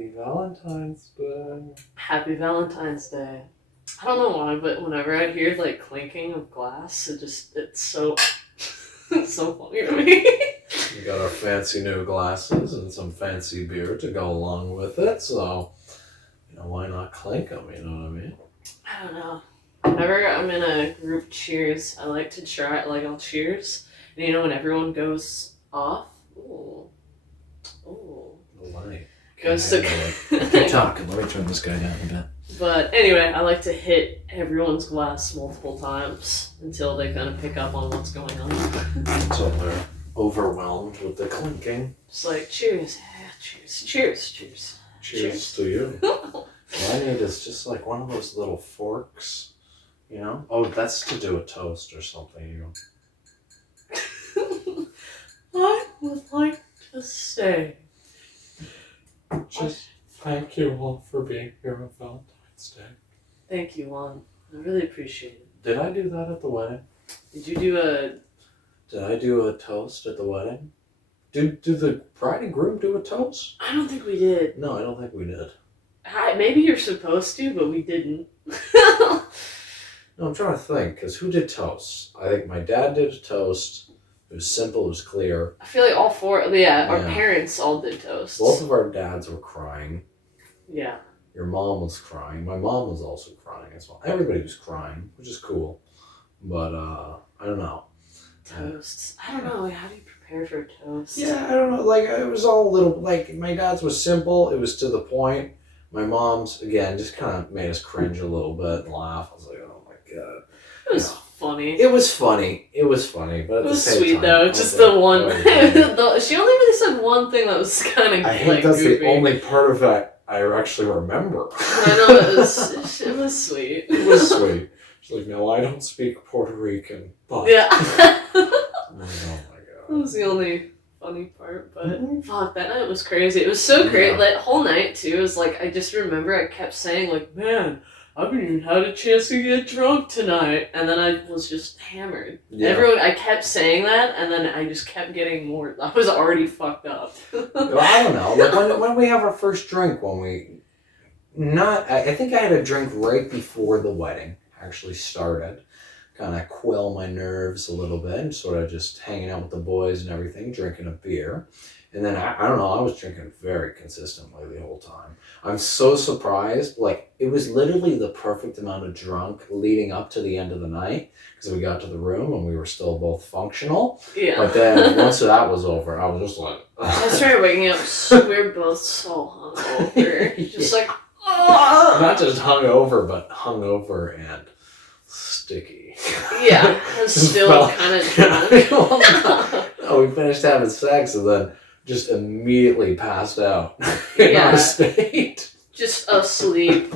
Happy Valentine's Day. Happy Valentine's Day. I don't know why, but whenever I hear like clinking of glass, it's so it's so funny to me. We got our fancy new glasses and some fancy beer to go along with it, so why not clink them? You know what I mean? I don't know. Whenever I'm in a group cheers, I like to try I'll cheers, and when everyone goes off, ooh. The light. Goes to Keep talking. Let me turn this guy down a bit. But anyway, I like to hit everyone's glass multiple times until they kind of pick up on what's going on. Until they're overwhelmed with the clinking. Just like, cheers, yeah, cheers, cheers, cheers. Cheers to you. What I need is just like one of those little forks, Oh, that's to do a toast or something. I would like to say, just thank you all for being here on Valentine's Day. Thank you, Juan. I really appreciate it. Did I do that at the wedding? Did you do Did I do a toast at the wedding? Did the bride and groom do a toast? I don't think we did. No, I don't think we did. Maybe you're supposed to, but we didn't. No, I'm trying to think, because who did toasts? I think my dad did a toast. It was simple, it was clear. I feel like all four, our parents all did toasts. Both of our dads were crying. Yeah. Your mom was crying. My mom was also crying as well. Everybody was crying, which is cool. But, I don't know. Toasts. I don't know. How do you prepare for a toast? Yeah, I don't know. It was all a little, my dad's was simple. It was to the point. My mom's, again, just kind of made us cringe a little bit and laugh. I was like, oh my God. It was funny. It was funny, but at the same sweet time, though. Just the one. She only really said one thing that was kind of. I hate that's goofy. the only part of it I actually remember. I know it was sweet. It was sweet. She's like, no, I don't speak Puerto Rican, but yeah. Oh my God. That was the only funny part, but fuck, that night was crazy. It was so great. That whole night too was like I just remember I kept saying like, man, I haven't even had a chance to get drunk tonight, and then I was just hammered. Yeah. I kept saying that, and then I just kept getting more. I was already fucked up. Well, I don't know. Like when we have our first drink, I think I had a drink right before the wedding actually started, kind of quell my nerves a little bit, and sort of just hanging out with the boys and everything, drinking a beer. And then, I don't know, I was drinking very consistently the whole time. I'm so surprised. It was literally the perfect amount of drunk leading up to the end of the night, because we got to the room and we were still both functional. Yeah. But then, once that was over, I was just like... I started waking up, so we were both so hungover. Just like, oh! Not just hungover, but hungover and sticky. Yeah, I was still kind of drunk. We finished having sex and then just immediately passed out in our state. Just asleep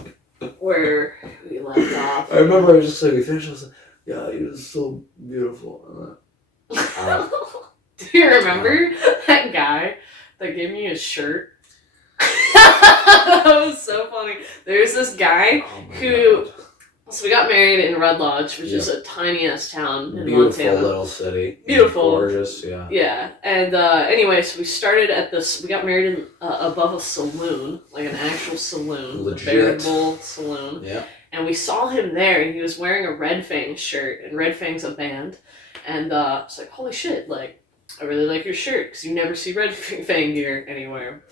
where we left off. I remember we finished, I was like, yeah, he was so beautiful. Do you remember that guy that gave me his shirt? That was so funny. There's this guy who... God. So we got married in Red Lodge, which is a tiny-ass town in Montana. Beautiful little city. Beautiful. Gorgeous, yeah. Yeah, and anyway, so we started at we got married above a saloon, like an actual saloon. Legit. A veritable saloon. Yeah. And we saw him there, and he was wearing a Red Fang shirt, and Red Fang's a band. And it's like, holy shit, I really like your shirt, because you never see Red Fang gear anywhere.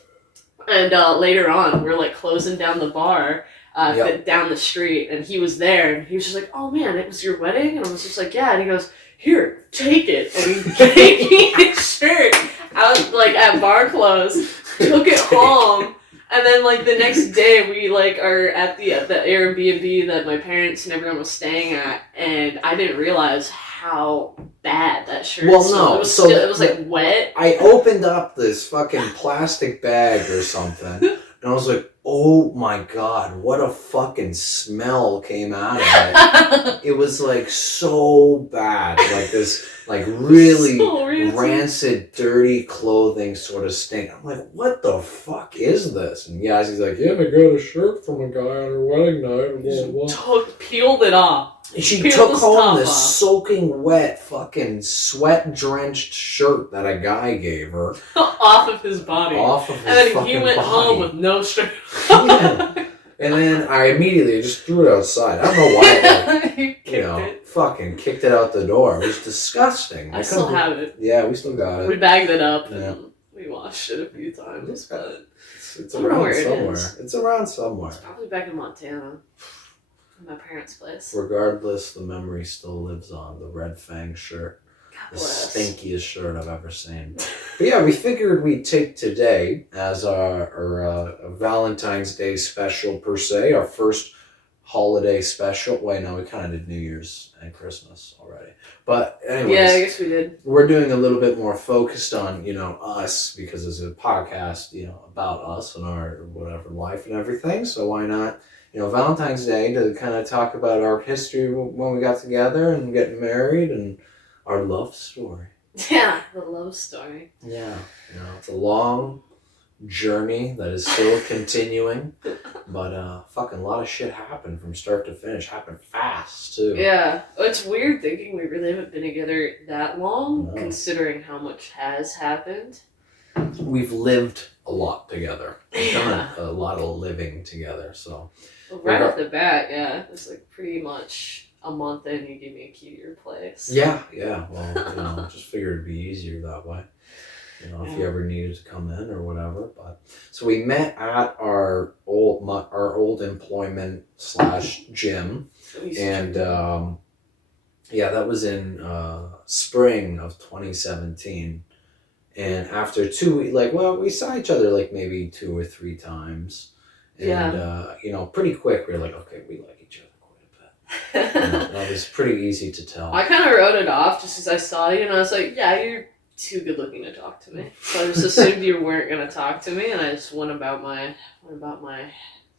And later on, we're, closing down the bar, down the street, and he was there, and he was just like, oh man, it was your wedding? And I was just like, yeah, and he goes, here, take it, and he gave me his shirt. I was, at bar close, took it home, and then, the next day, we, are at the Airbnb that my parents and everyone was staying at, and I didn't realize how bad that shirt was. It was wet. I opened up this fucking plastic bag or something, and I was like, oh my God, what a fucking smell came out of it. It was so bad. This really so rancid, dirty clothing sort of stink. I'm like, what the fuck is this? And he's like, yeah, I got a shirt from a guy on her wedding night. Peeled it off. She Peeled took his home top this off. soaking wet, fucking sweat-drenched shirt that a guy gave her Off of his body. off of his And then fucking he went body. home with no shirt. Yeah. And then I immediately just threw it outside. I don't know why. Fucking kicked it out the door. It was disgusting. I still have it. Yeah, we still got it. We bagged it up and Yeah. we washed it a few times, but It's I don't know around where it somewhere. is. It's around somewhere. it's probably back in Montana. My parents' place. Regardless, the memory still lives on. The red fang shirt. God The bless. stinkiest shirt I've ever seen. But yeah, we figured we'd take today as our Valentine's Day special per se, our first holiday special. Wait, no, we kind of did New Year's and Christmas already. But anyways, Yeah, I guess we did. we're doing a little bit more focused on, us because it's a podcast, about us and our whatever life and everything. So why not, Valentine's Day to kind of talk about our history when we got together and getting married and our love story. Yeah, the love story. Yeah. It's a long journey that is still continuing, but fucking a lot of shit happened from start to finish. Happened fast too. Yeah, it's weird thinking we really haven't been together that long, No. considering how much has happened. We've lived a lot together. We've done Yeah. a lot of living together, so. Well, right off the bat, yeah, it was like pretty much a month in, you gave me a key to your place. Yeah. Well, just figured it'd be easier that way. If you ever needed to come in or whatever. But so we met at our old employment / gym, and that was in spring of 2017. And after 2 weeks, we saw each other maybe 2 or 3 times, and pretty quick we were like, okay, we like each other quite a bit. That was pretty easy to tell. I kind of wrote it off just as I saw you, and I was like, yeah, you're too good looking to talk to me. So I just assumed you weren't going to talk to me, and I just went about my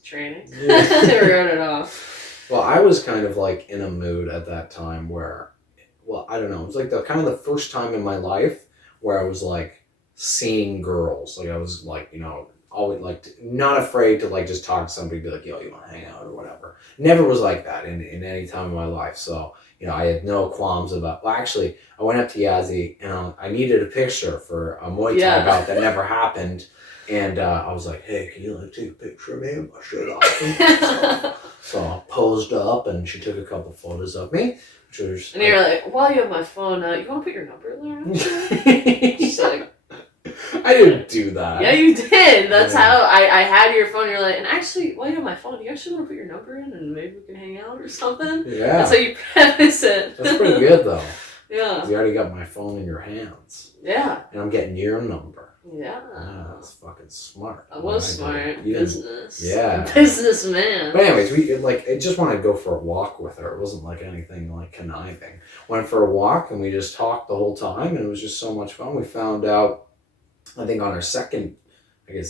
training. I wrote it off. Well, I was kind of in a mood at that time where, I don't know, it was the first time in my life where I was seeing girls. I was always not afraid to just talk to somebody, be like, yo, you want to hang out or whatever. Never was like that in any time in my life. So, I had no qualms about, actually, I went up to Yazzie and I needed a picture for a Muay Thai bout that never happened. And I was like, hey, can you take a picture of me with my shirt off? So I posed up and she took a couple photos of me. And you're like, while you have my phone, you want to put your number there? She's like, I didn't do that. Yeah, you did. That's how I had your phone. You're like, and actually, while you have my phone, do you actually want to put your number in and maybe we can hang out or something? Yeah. That's how you preface it. That's pretty good, though. Yeah. You already got my phone in your hands. Yeah. And I'm getting your number. Yeah. That's fucking smart. I was smart. Business. Yeah. Businessman. But anyways, I just wanted to go for a walk with her. It wasn't anything conniving. Went for a walk and we just talked the whole time and it was just so much fun. We found out, I think on our second,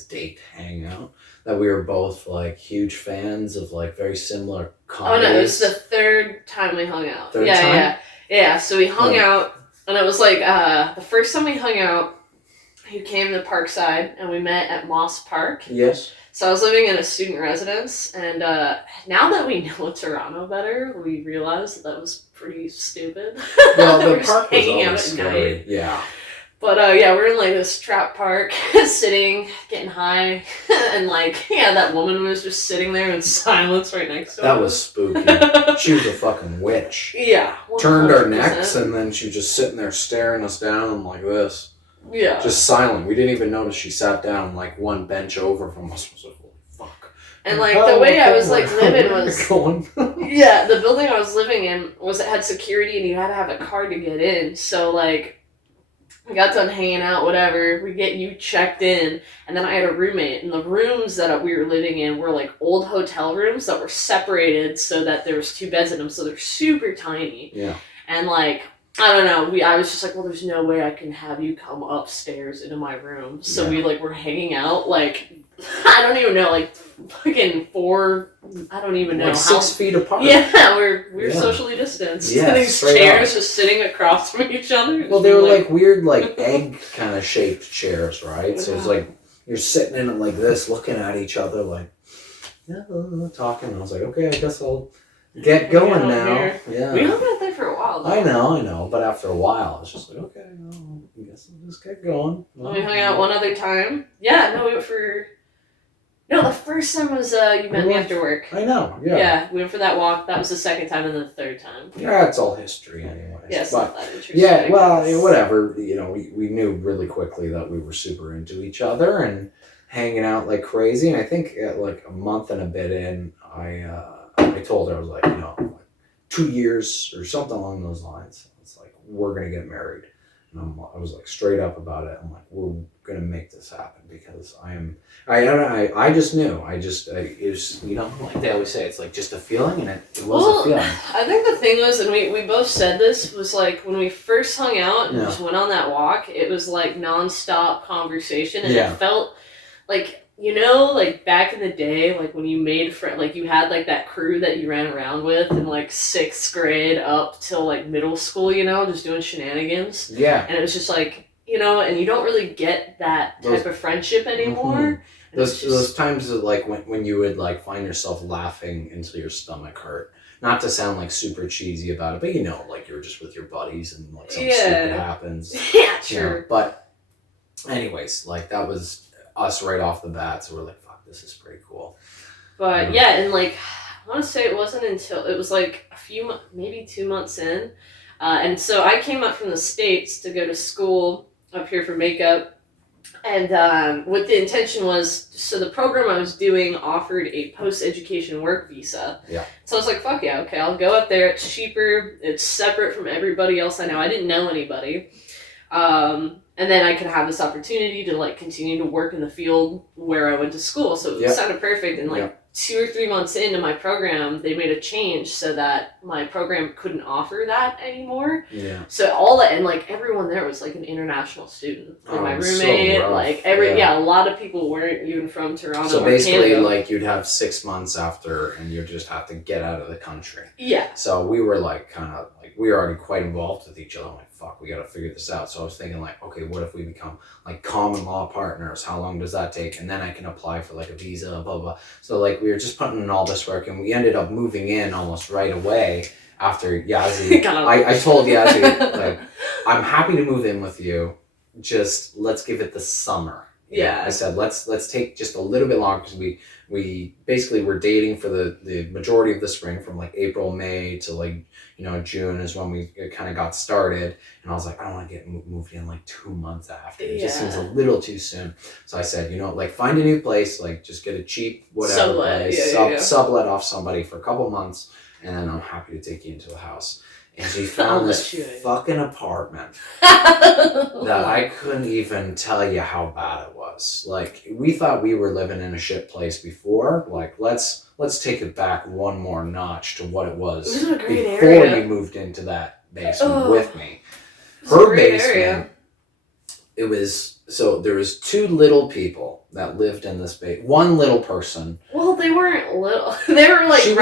date hangout, that we were both huge fans of very similar comedies. Oh no, it was the third time we hung out. Third time? Yeah. So we hung out, and it was the first time we hung out, you came to Parkside, and we met at Moss Park. Yes. So I was living in a student residence, and now that we know Toronto better, we realize that was pretty stupid. Well, We're the just park was hanging out always at scary. night. Yeah. But we're in this trap park, sitting, getting high, and that woman was just sitting there in silence right next to us. That was spooky. She was a fucking witch. Yeah. 100%. Turned our necks and then she was just sitting there staring us down like this. Yeah. Just silent. We didn't even notice she sat down one bench over from us. I was like, holy fuck. And the way I was living was yeah, the building I was living in had security and you had to have a card to get in. So we got done hanging out, whatever. We get you checked in, and then I had a roommate, and the rooms that we were living in were old hotel rooms that were separated so that there was 2 beds in them, so they're super tiny. Yeah. And I don't know, I was just well, there's no way I can have you come upstairs into my room. So we were hanging out I don't even know, fucking 4, I don't even know. 6 feet apart. Yeah, we're socially distanced. Yeah, these chairs just sitting across from each other. Well, they were weird, egg kind of shaped chairs, right? So it's you're sitting in it like this, looking at each other, talking. And I was like, okay, I guess I'll get hang going out now. here. Yeah. We hung out there for a while, though. I know. But after a while, it's just like, okay, well, I guess I'll just get going. We hung out one other time. Yeah, no, we went for... No, the first time was you met me after work. I know, yeah. Yeah, we went for that walk. That was the second time, and then the third time. Yeah, it's all history anyways. Yeah, it's but, not that interesting. yeah, well, whatever. You know, we knew really quickly that we were super into each other and hanging out like crazy. And I think like a month and a bit in, I told her, I was like, you know, like 2 years or something along those lines. It's like, we're going to get married. And I was like straight up about it. I'm like, we're going to make this happen because I just knew. It was, you know, like they always say, it's like just a feeling, and it was a feeling. I think the thing was, and we both said this, was like when we first hung out and just went on that walk, it was like nonstop conversation, and it felt like, you know, like back in the day, like when you made friends, like you had like that crew that you ran around with in like 6th grade up till like middle school, you know, just doing shenanigans. Yeah. And it was just like, you know, and you don't really get that type of friendship anymore. Mm-hmm. Those times of like when you would like find yourself laughing until your stomach hurt. Not to sound like super cheesy about it, but you know, like you're just with your buddies and like something stupid happens. Yeah, sure. You know? But anyways, like that was us right off the bat, so we're like, fuck, this is pretty cool. But yeah, and like I want to say it wasn't until it was like maybe 2 months in, and so I came up from the States to go to school up here for makeup, and what the intention was, so the program I was doing offered a post-education work visa. Yeah. So I was like, fuck yeah, okay, I'll go up there. It's cheaper. It's separate from everybody else I know. I didn't know anybody. And then I could have this opportunity to like continue to work in the field where I went to school. So it sounded perfect. And like 2 or 3 months into my program, they made a change so that my program couldn't offer that anymore. Yeah. So all that, and like everyone there was like an international student. Like my roommate, so like a lot of people weren't even from Toronto. So basically, Canada. Like you'd have 6 months after, and you just have to get out of the country. Yeah. So we were like kind of like we were already quite involved with each other. I'm like, fuck, we got to figure this out. So I was thinking like, okay, what if we become like common law partners? How long does that take? And then I can apply for like a visa, blah, blah. So like we were just putting in all this work, and we ended up moving in almost right away after Yazzie. I told Yazzie, like, I'm happy to move in with you. Just let's give it the summer. I said, let's take just a little bit longer because we basically were dating for the majority of the spring from like April, May to like, you know, June is when we kind of got started. And I was like, I don't want to get moved in like 2 months after. It just seems a little too soon. So I said, you know, like find a new place, like just get a cheap whatever place, sublet off somebody for a couple months, and then I'm happy to take you into a house. And she found this fucking apartment that I couldn't even tell you how bad it was. Like, we thought we were living in a shit place before. Like, let's take it back one more notch to what it was before you moved into that basement with me. Her basement, it was, so there was 2 little people that lived in this basement. One little person. Well, they weren't little. They were like they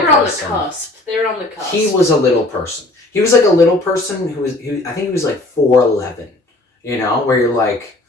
were on the cusp. They were on the cusp. He was a little person. He was like a little person I think he was like 4'11", you know, where you're like,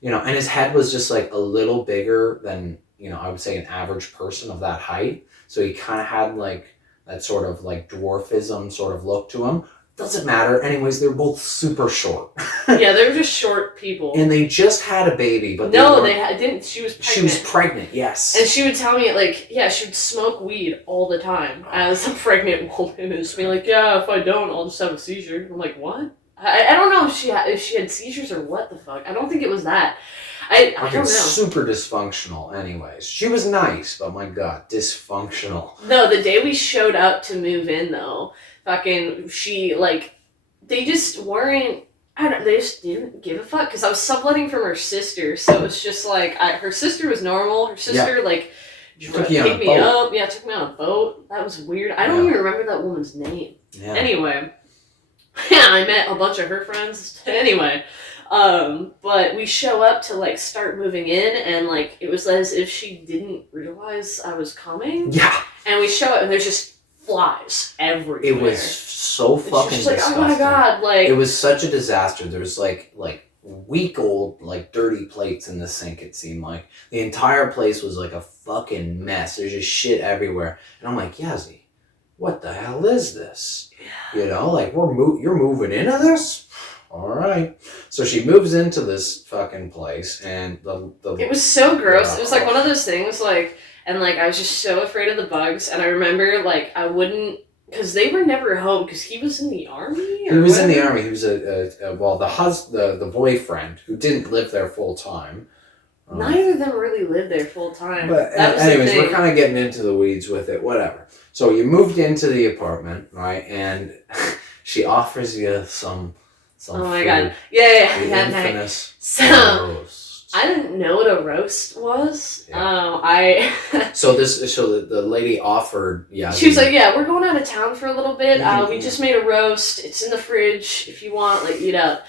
you know, and his head was just like a little bigger than, you know, I would say an average person of that height. So he kind of had like that sort of like dwarfism sort of look to him. Doesn't matter. Anyways, they're both super short. Yeah, they were just short people. And they just had a baby, but didn't. She was pregnant. She was pregnant, yes. And she would tell me, like, she would smoke weed all the time as a pregnant woman. And just be like, yeah, if I don't, I'll just have a seizure. I'm like, what? I don't know if she had seizures or what the fuck. I don't think it was that. I don't know. Super dysfunctional, anyways. She was nice, but my God, dysfunctional. No, the day we showed up to move in, though, fucking, they just weren't, they just didn't give a fuck, because I was subletting from her sister, so it was just like, her sister was normal, her sister, picked me up, took me on a boat, that was weird, I don't even remember that woman's name. Anyway, I met a bunch of her friends, anyway, but we show up to, like, start moving in, and, like, it was as if she didn't realize I was coming. Yeah. And we show up, and there's just flies everywhere. It was so fucking disgusting. Like, oh my God, like... It was such a disaster. There's, like week-old, like, dirty plates in the sink, it seemed like. The entire place was, like, a fucking mess. There's just shit everywhere. And I'm like, Yazzie, what the hell is this? You know, like, you're moving into this? All right. So she moves into this fucking place, and it was so gross. It was like one of those things, like, and like I was just so afraid of the bugs. And I remember, like, I wouldn't, because they were never home because he was in the army. He was in the army. He was the boyfriend who didn't live there full time. Neither of them really lived there full time. But anyways, we're kind of getting into the weeds with it. Whatever. So you moved into the apartment, right? And she offers you some. Oh my god! Yeah. Infamous roast. I didn't know what a roast was. Yeah. So the lady offered. Yeah. She was like, "Yeah, we're going out of town for a little bit. We just made a roast. It's in the fridge. If you want, like, eat up."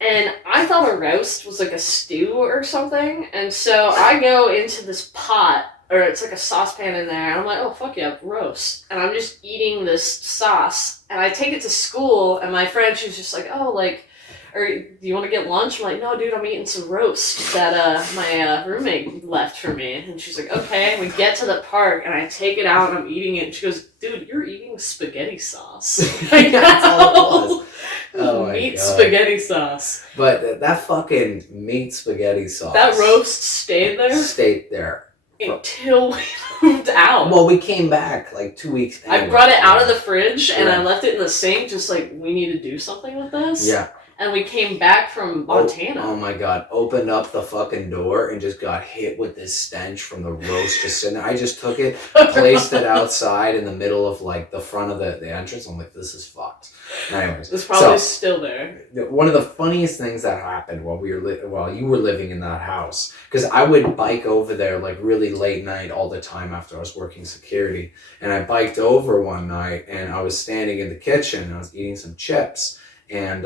And I thought a roast was like a stew or something. And so I go into this pot, or it's like a saucepan in there, and I'm like, oh, fuck yeah, roast. And I'm just eating this sauce, and I take it to school, and my friend, she was just like, oh, like, or do you want to get lunch? I'm like, no, dude, I'm eating some roast that my roommate left for me. And she's like, okay. And we get to the park, and I take it out, and I'm eating it, and she goes, dude, you're eating spaghetti sauce. That's all it was. Oh meat spaghetti sauce. But that fucking meat spaghetti sauce. That roast stayed there. Until we moved out. Well, we came back like 2 weeks. Anyway. I brought it out of the fridge and I left it in the sink, just like, we need to do something with this. Yeah. And we came back from Montana. Oh my god. Opened up the fucking door and just got hit with this stench from the roast just sitting there. I just took it, placed it outside in the middle of like the front of the entrance. I'm like, this is fucked. Anyways. It's probably still there. One of the funniest things that happened while you were living in that house, because I would bike over there like really late night all the time after I was working security. And I biked over one night and I was standing in the kitchen and I was eating some chips, and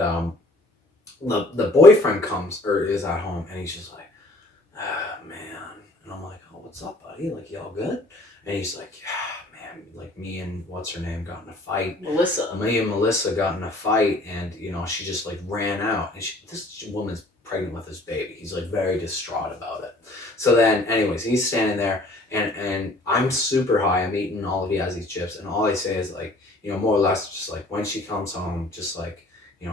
the boyfriend comes or is at home, and he's just like, man. And I'm like, oh, what's up, buddy? Like, you all good? And he's like, yeah, man, like me and what's her name got in a fight. Melissa. Me and Melissa got in a fight, and she just like ran out, and this woman's pregnant with his baby. He's like very distraught about it. So then, anyways, he's standing there, and I'm super high. I'm eating all of Yazzy's chips, and all I say is like, more or less just like, when she comes home, just like,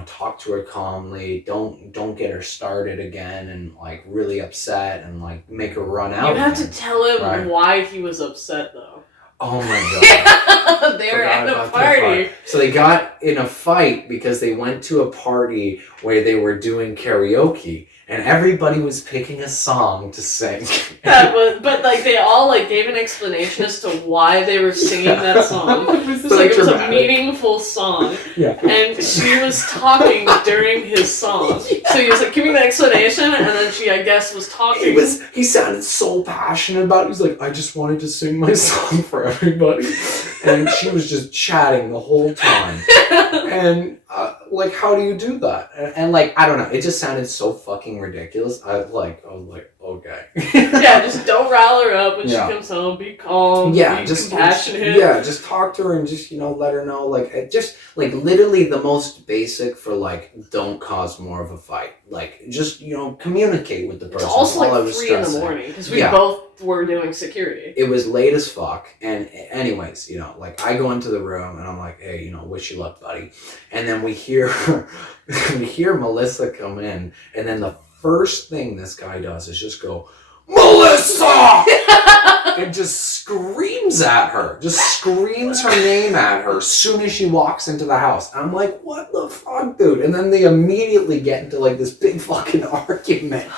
talk to her calmly. Don't get her started again and like really upset and like make her run out. You have to tell him why he was upset though. Oh my god. They were at a party. So they got in a fight because they went to a party where they were doing karaoke. And everybody was picking a song to sing. But like they all like gave an explanation as to why they were singing that song. It was a meaningful song. Yeah. And she was talking during his song. Yeah. So he was like giving the explanation, and then she, I guess, was talking. He sounded so passionate about it. He was like, I just wanted to sing my song for everybody. And she was just chatting the whole time. And like, how do you do that? And like, I don't know. It just sounded so fucking ridiculous. I was like, okay. Yeah, just don't rile her up when she comes home. Be calm. Yeah, be just compassionate. Just talk to her and just let her know, like, just like literally the most basic for like, don't cause more of a fight. Like, just communicate with the person. It's also like 3 in the morning because we both were doing security. It was late as fuck. And anyways, like, I go into the room and I'm like, hey, wish you luck, buddy. And then we hear Melissa come in, and then the first thing this guy does is just go, Melissa! And just screams at her. Just screams her name at her as soon as she walks into the house. I'm like, what the fuck, dude? And then they immediately get into like this big fucking argument.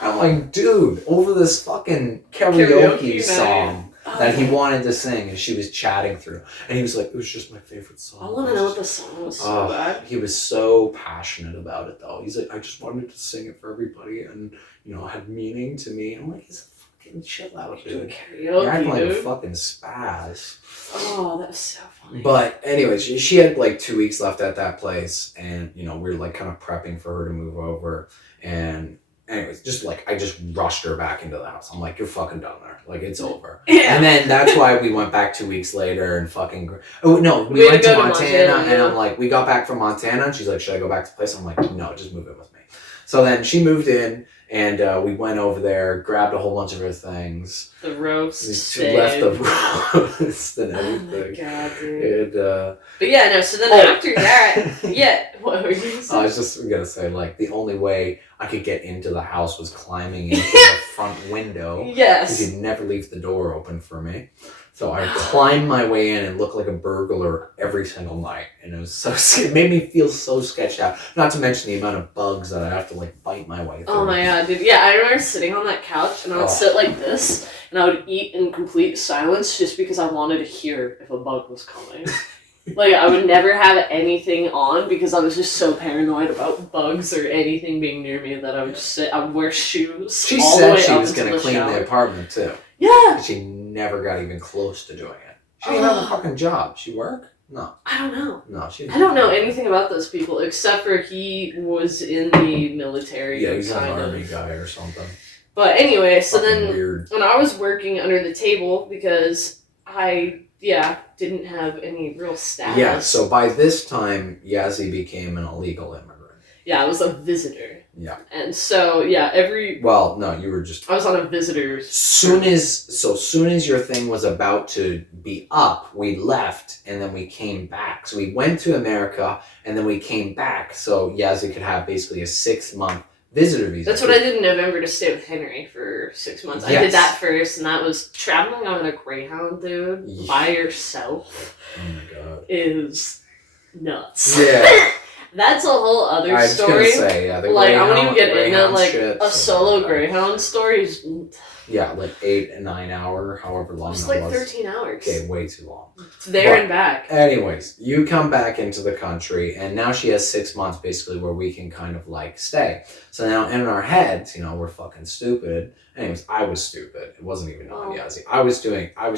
I'm like, dude, over this fucking karaoke song that he wanted to sing, and she was chatting through. And he was like, it was just my favorite song. I want to know what the song was so bad. He was so passionate about it, though. He's like, I just wanted to sing it for everybody, and, it had meaning to me. I'm like, he's fucking chill out, dude. You're acting like a fucking spaz. Oh, that's so funny. But anyways, she had like 2 weeks left at that place, and, we were like kind of prepping for her to move over, and anyways, just like, I just rushed her back into the house. I'm like, you're fucking done there. Like, it's over. Yeah. And then that's why we went back 2 weeks later and fucking... Oh, no, we went to Montana, and I'm like, we got back from Montana, and she's like, should I go back to the place? I'm like, no, just move in with me. So then she moved in, And we went over there, grabbed a whole bunch of her things. The roast. She left the roast and everything. Oh my god, dude. And, but yeah, no, so then after that, yeah, what were you saying? I was just going to say, like, the only way I could get into the house was climbing into the front window. Yes. Because you'd never leave the door open for me. So I climbed my way in and looked like a burglar every single night. And it made me feel so sketched out. Not to mention the amount of bugs that I have to, like, bite my way through. Oh my god, dude. Yeah, I remember sitting on that couch and I would sit like this and I would eat in complete silence just because I wanted to hear if a bug was coming. Like, I would never have anything on because I was just so paranoid about bugs or anything being near me that I would just sit. I would wear shoes. She all said the way she up was into going to clean shower. the apartment, too. Yeah. But she never got even close to doing it. She didn't have a fucking job. She work? No. I don't know. No, she didn't. I don't know anything about those people except for he was in the military. Yeah, he's an kind army of. guy or something. But anyway, so Fucking then weird. when I was working under the table because I didn't have any real status. Yeah, so by this time, Yazzie became an illegal immigrant. Yeah, I was a visitor. Yeah. And so, yeah, Well, no, you were just... I was on a visitor's... Soon as your thing was about to be up, we left, and then we came back. So we went to America, and then we came back, so Yazzie could have basically a 6-month visitor visa. That's what I did in November to stay with Henry for 6 months. Yes. I did that first, and that was traveling on a Greyhound, dude, by yourself. Oh my god. Is nuts. Yeah. That's a whole other I was story. gonna say, yeah, the like, I Greyhound, wouldn't even get into, Greyhound like, shit, a so solo bad. Greyhound story is... Yeah, like 8 and 9 hour, however long It's that like was. 13 hours. Okay, way too long. It's there But and back. Anyways, you come back into the country, and now she has 6 months basically where we can kind of like stay. So now in our heads, we're fucking stupid. Anyways, I was stupid. It wasn't even on Yazzie. I was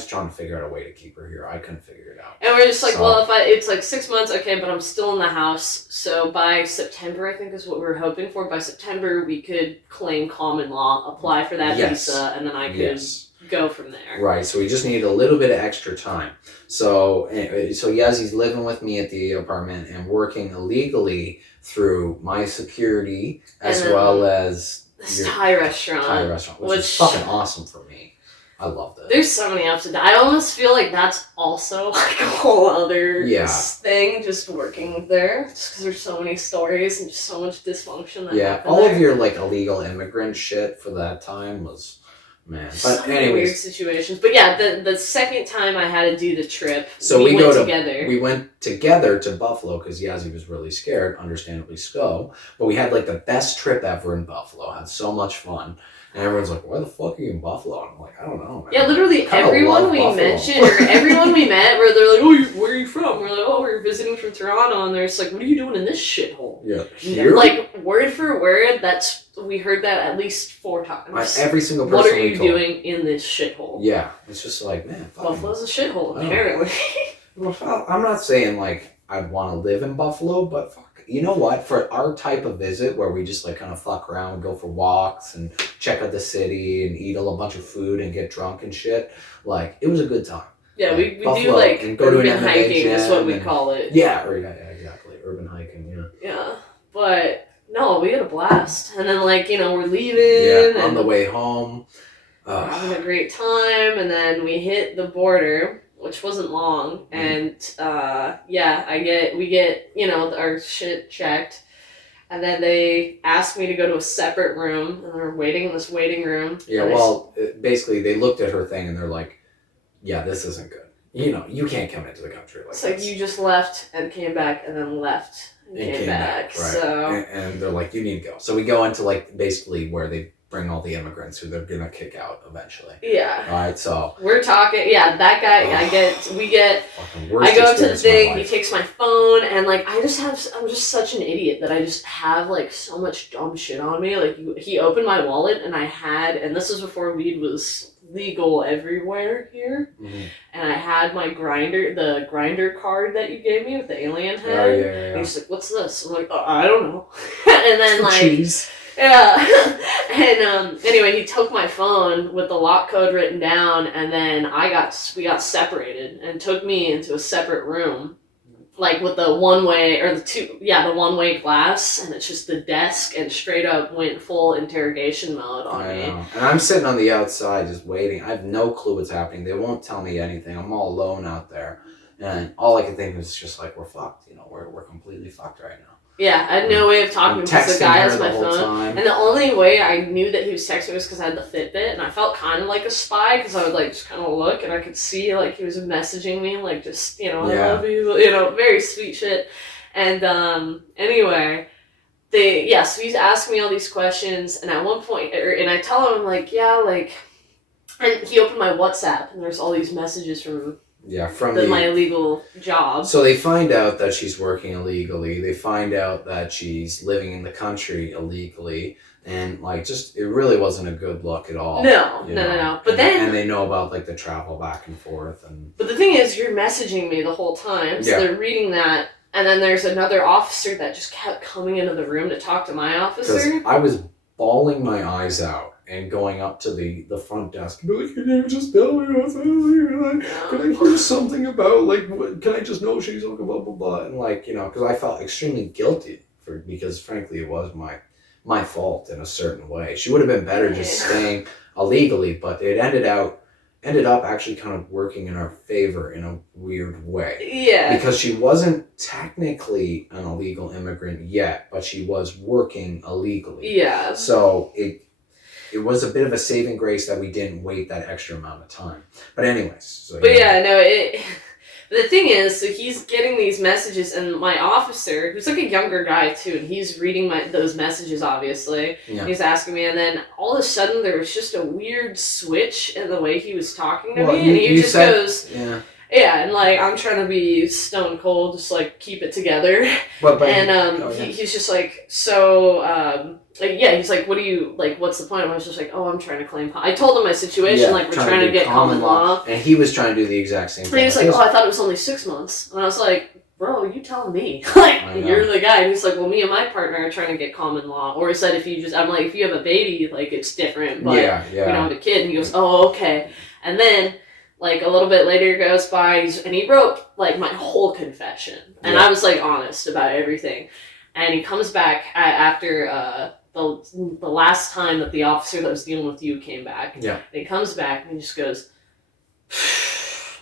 trying to figure out a way to keep her here. I couldn't figure it out. And we're just like, So- well, it's like 6 months, okay, but I'm still in the house. So by September, I think is what we were hoping for. By September, we could claim common law, apply for that Yes. visa, and then I could Yes. go from there. Right, so we just needed a little bit of extra time. So Yazzie's living with me at the apartment and working illegally through my security as And then well as This your Thai restaurant. Thai restaurant, which is fucking awesome for me. I love that. There's so many ups and downs. I almost feel like that's also like a whole other thing, just working there. Just because there's so many stories and just so much dysfunction that happened all there. of your like illegal immigrant shit for that time was, man. But so many weird anyways, situations. But yeah, the second time I had to do the trip, so we we went go together. We went together to Buffalo because Yazzie was really scared, understandably so. But we had like the best trip ever in Buffalo. Had so much fun. And everyone's like, why the fuck are you in Buffalo? And I'm like, I don't know, man. Yeah, literally Kinda everyone love we Buffalo. mentioned, or everyone we met, where they're like, oh, where are you from? We're like, oh, we're visiting from Toronto. And they're just like, what are you doing in this shithole? Yeah. Here? Like, word for word, we heard that at least 4 times. Every single person What are we you told. doing in this shithole? Yeah. It's just like, man, fucking... Buffalo's a shithole, I don't apparently. Well, I'm not saying like I'd want to live in Buffalo, but fuck, you know what? For our type of visit where we just like kind of fuck around, go for walks and check out the city and eat a bunch of food and get drunk and shit, like it was a good time. Yeah, Like, we do Buffalo, like and go to an urban MMA hiking is what we gym call it. Yeah, exactly. Urban hiking, yeah. Yeah, but no, we had a blast. And then like, we're leaving. Yeah, on and the way home. we're having a great time. And then we hit the border, which wasn't long. And we get, our shit checked. And then they asked me to go to a separate room, and we're waiting in this waiting room. Yeah, well, basically they looked at her thing and they're like, yeah, this isn't good. You can't come into the country like It's this. like you just left and came back and then left and came back. Right. So And they're like, you need to go. So we go into like basically where they bring all the immigrants who they're gonna kick out eventually. yeah. All right, so We're talking, that guy, fucking worst I go up to the experience of my thing, he life. takes my phone, and like, I'm just such an idiot that I just have like so much dumb shit on me. Like, he opened my wallet, and and this was before weed was legal everywhere here, Mhm. and I had my the grinder card that you gave me with the alien Oh, head. yeah, And yeah. he's like, what's this? I'm like, oh, I don't know. And then like, Cheese. yeah. And anyway, he took my phone with the lock code written down, and then we got separated and took me into a separate room like with the one way or the one way glass, and it's just the desk, and straight up went full interrogation mode on I me. know. And I'm sitting on the outside just waiting. I have no clue what's happening. They won't tell me anything. I'm all alone out there. And all I can think is just like, we're fucked. You know, we're completely fucked right now. Yeah, I had no way of talking because the guy has my phone. Time. And the only way I knew that he was texting was because I had the Fitbit, and I felt kind of like a spy because I would like just kind of look, and I could see like he was messaging me, like just, you know, I love you, you know, very sweet shit. And anyway, so he's asking me all these questions, and at one point, and I tell him like, yeah, like, and he opened my WhatsApp, and there's all these messages from my illegal job. So they find out that she's working illegally. They find out that she's living in the country illegally, and like, just it really wasn't a good look at all. No. But and they know about like the travel back and forth, and. But the thing is, you're messaging me the whole time, so they're reading that, and then there's another officer that just kept coming into the room to talk to my officer. I was bawling my eyes out. And going up to the front desk, be like, can you just tell me what's happening? Can I hear something about, like, what, can I just know she's okay, blah, blah, blah. And, like, you know, because I felt extremely guilty because, frankly, it was my fault in a certain way. She would have been better just staying illegally, but it ended up actually kind of working in our favor in a weird way. Yeah. Because she wasn't technically an illegal immigrant yet, but she was working illegally. Yeah. So it was a bit of a saving grace that we didn't wait that extra amount of time. But anyways. The thing is, so he's getting these messages, and my officer, who's like a younger guy too, and he's reading those messages, obviously. Yeah. He's asking me, and then all of a sudden there was just a weird switch in the way he was talking to me, and he just goes... Yeah, and like, I'm trying to be stone cold, just like keep it together. He's just like, so, he's like, what do you, like, what's the point? And I was just like, I'm trying to claim, I told him my situation, like, we're trying to get common law. And he was trying to do the exact same thing. And he was like, I thought it was only 6 months. And I was like, bro, you telling me. Like, you're the guy. And he's like, well, me and my partner are trying to get common law. Or he said, I'm like, if you have a baby, like, it's different. But, you don't have a kid. And he goes, oh, okay. And then... like, a little bit later goes by, and he wrote, like, my whole confession. And I was, like, honest about everything. And he comes back after the last time that the officer that was dealing with you came back. Yeah. And he comes back, and he just goes,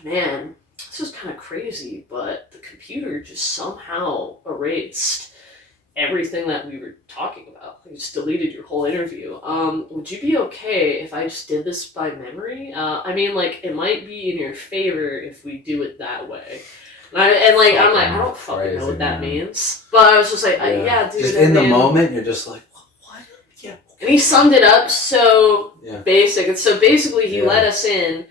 man, this is kind of crazy, but the computer just somehow erased everything that we were talking about. You just deleted your whole interview. Would you be okay if I just did this by memory? I mean, like, it might be in your favor if we do it that way. I'm like, I don't fucking know what that means. But I was just like, yeah, dude. Just in the moment, you're just like, what? Yeah. And he summed it up so basic. And so basically, he let us in.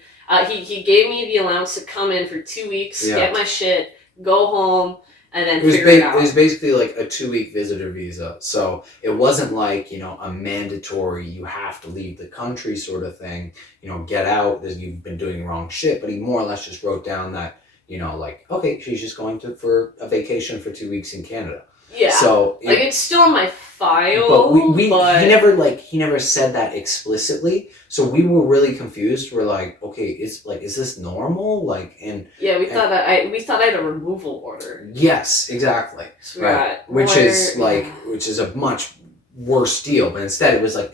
He gave me the allowance to come in for 2 weeks, get my shit, go home, and then figure it out. It was basically like a 2-week visitor visa. So it wasn't like, you know, a mandatory, you have to leave the country sort of thing. You know, get out, you've been doing wrong shit. But he more or less just wrote down that, you know, like, okay, she's just going for a vacation for 2 weeks in Canada. Yeah. So it's still in my file. But he never said that explicitly. So we were really confused. We're like, okay, is this normal? Like, and we thought I had a removal order. Yes, exactly. So which is a much worse deal. But instead, it was like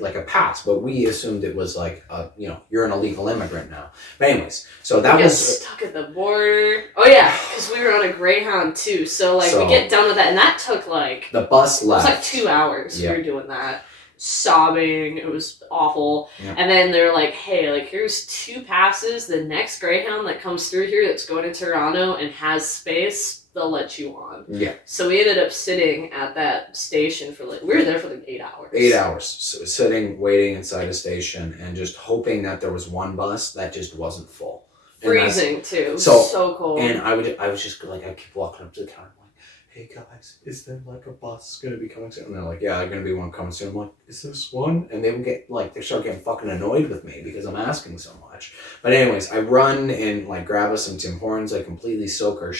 like a pass. But we assumed it was like, you know, you're an illegal immigrant now. But anyways, so that was stuck at the border. Oh yeah, because we were on a Greyhound too. So like we get done with that, and that took like the bus left. It was like 2 hours. We were doing that, sobbing. It was awful. Yeah. And then they were like, hey, like here's 2 passes. The next Greyhound that comes through here that's going to Toronto and has space, they'll let you on. Yeah. So we ended up sitting at that station for we were there for like 8 hours. 8 hours. So sitting, waiting inside a station and just hoping that there was one bus that just wasn't full. Freezing too. So cold. And I was just like, I keep walking up to the counter. I'm like, hey guys, is there like a bus going to be coming soon? And they're like, yeah, there's going to be one coming soon. I'm like, is this one? And they would get they start getting fucking annoyed with me because I'm asking so much. But anyways, I run and like grab us some Tim Hortons. I completely soak my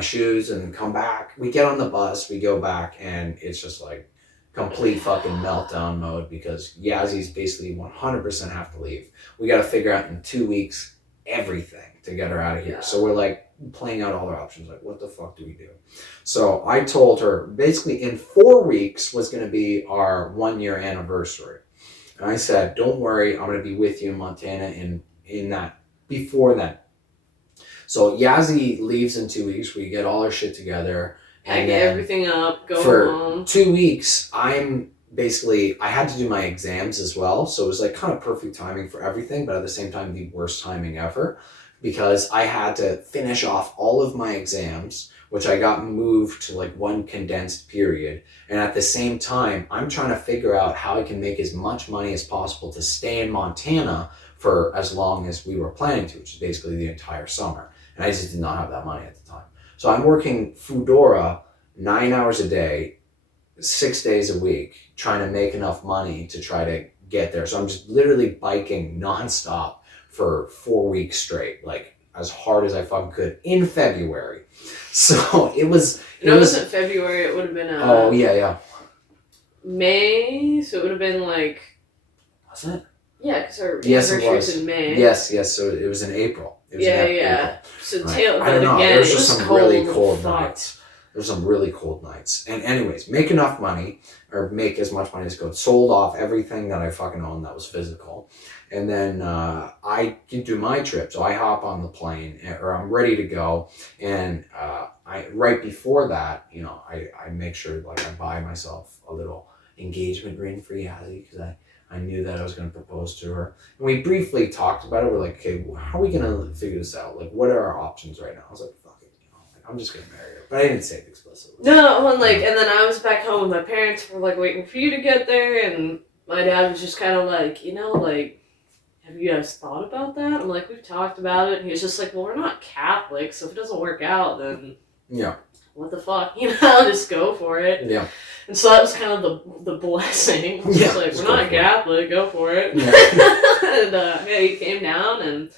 shoes and then come back. We get on the bus, we go back, and it's just like complete fucking meltdown mode because Yazzi's basically 100% have to leave. We got to figure out in 2 weeks everything to get her out of here. Yeah. So we're like, playing out all their options. Like, what the fuck do we do? So I told her, basically in 4 weeks was going to be our 1-year anniversary. And I said, don't worry, I'm going to be with you in Montana in that, before then. So Yazzie leaves in 2 weeks. We get all our shit together. And get everything up, go for home. 2 weeks, I had to do my exams as well. So it was like kind of perfect timing for everything, but at the same time, the worst timing ever, because I had to finish off all of my exams, which I got moved to like one condensed period. And at the same time, I'm trying to figure out how I can make as much money as possible to stay in Montana for as long as we were planning to, which is basically the entire summer. And I just did not have that money at the time. So I'm working Foodora 9 hours a day, 6 days a week, trying to make enough money to try to get there. So I'm just literally biking nonstop for 4 weeks straight, like as hard as I fucking could in February. So it was. It wasn't February. It would have been. Oh yeah. May. So it would have been like. Was it? Yeah, because our anniversary was in May. Yes. So it was in April. It was in April. So right. I don't know. Again, there was just some really cold fuck. nights. There's some really cold nights. And anyways, make enough money, or make as much money as could. Sold off everything that I fucking owned that was physical. And then I can do my trip. So I hop on the plane, or I'm ready to go. And right before that, I make sure like I buy myself a little engagement ring for Yazzie, because I knew that I was going to propose to her. And we briefly talked about it. We're like, okay, how are we going to figure this out? Like, what are our options right now? I was like, fuck it, I'm just going to marry her. But I didn't say it explicitly. No, and and then I was back home with my parents were like waiting for you to get there, and my dad was just kind of like, have you guys thought about that? I'm like, we've talked about it. And he was just like, well, we're not Catholic, so if it doesn't work out, then what the fuck, just go for it. Yeah. And so that was kind of the blessing. Yeah, like, we're not Catholic, go for it. Yeah. And he came down, and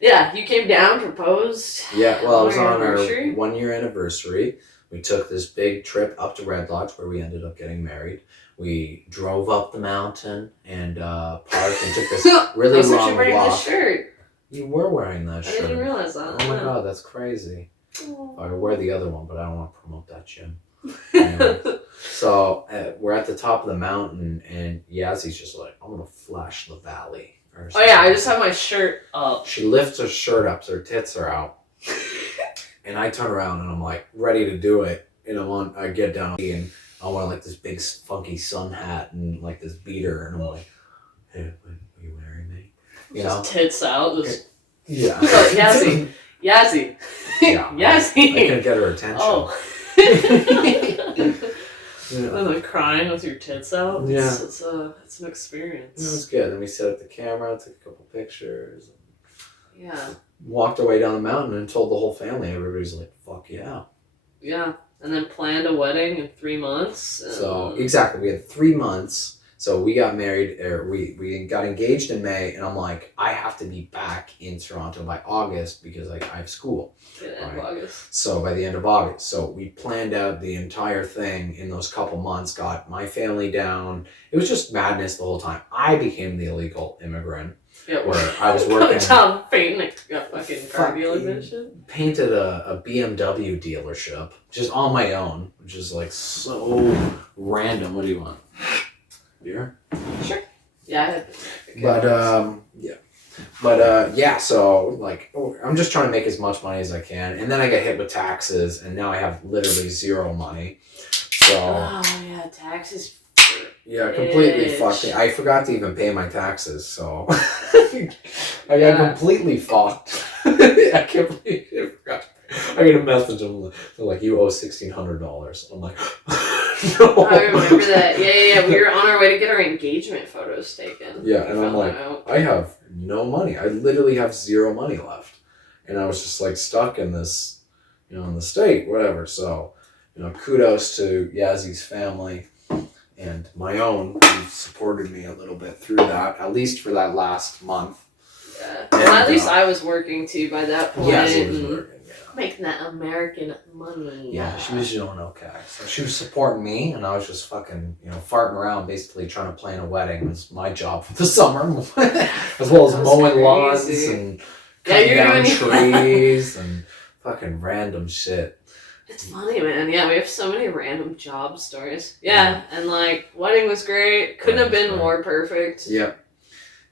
you came down, proposed. Yeah, well, it was on our 1-year anniversary. We took this big trip up to Red Lodge, where we ended up getting married. We drove up the mountain and parked and took this really long walk. You're wearing this shirt. You were wearing that shirt. I didn't realize that. Oh my god, that's crazy. I wear the other one, but I don't want to promote that gym. Anyway, so we're at the top of the mountain, and Yazzie's just like, I'm gonna flash the valley. Oh yeah, I just have my shirt up. She lifts her shirt up, so her tits are out. And I turn around and I'm like ready to do it. And I get down and I want like this big funky sun hat and like this beater, and I'm like, hey, will you marry me? Just tits out. Yeah. Yazzie. Yeah. Yazzie. I couldn't get her attention. Oh. And like crying with your tits out. Yeah. It's an experience. It was good. Then we set up the camera, took a couple pictures. Yeah. Walked our way down the mountain and told the whole family. Everybody's like, fuck yeah. Yeah. And then planned a wedding in 3 months. So, exactly. We had 3 months. So we got married, or we got engaged in May, and I'm like, I have to be back in Toronto by August because I have school. End of August. So by the end of August. So we planned out the entire thing in those couple months, got my family down. It was just madness the whole time. I became the illegal immigrant. Yeah, where I was working. Tom painting a fucking car dealership. Painted a BMW dealership just on my own, which is like so random. What do you want? Beer? Sure. Yeah. So like, I'm just trying to make as much money as I can, and then I get hit with taxes, and now I have literally zero money. So. Oh yeah, taxes. Yeah, completely fucked me. I forgot to even pay my taxes, so I got completely fucked. I can't believe I forgot. I get a message and they're like, you owe $1,600. I'm like, no. I remember that. Yeah. We were on our way to get our engagement photos taken. Yeah, and I'm like, I have no money. I literally have zero money left. And I was just like stuck in this, in the state, whatever. So, kudos to Yazzie's family and my own, who supported me a little bit through that, at least for that last month. Yeah. Well, at least I was working too by that point. Yazzie was working. Making that American money. Yeah, she was doing okay. So she was supporting me, and I was just fucking, farting around, basically trying to plan a wedding. It was my job for the summer, as well as mowing lawns and cutting down trees and Fucking random shit. It's funny, man. Yeah, we have so many random job stories. Yeah, and like wedding was great. Couldn't have been more perfect. Yep.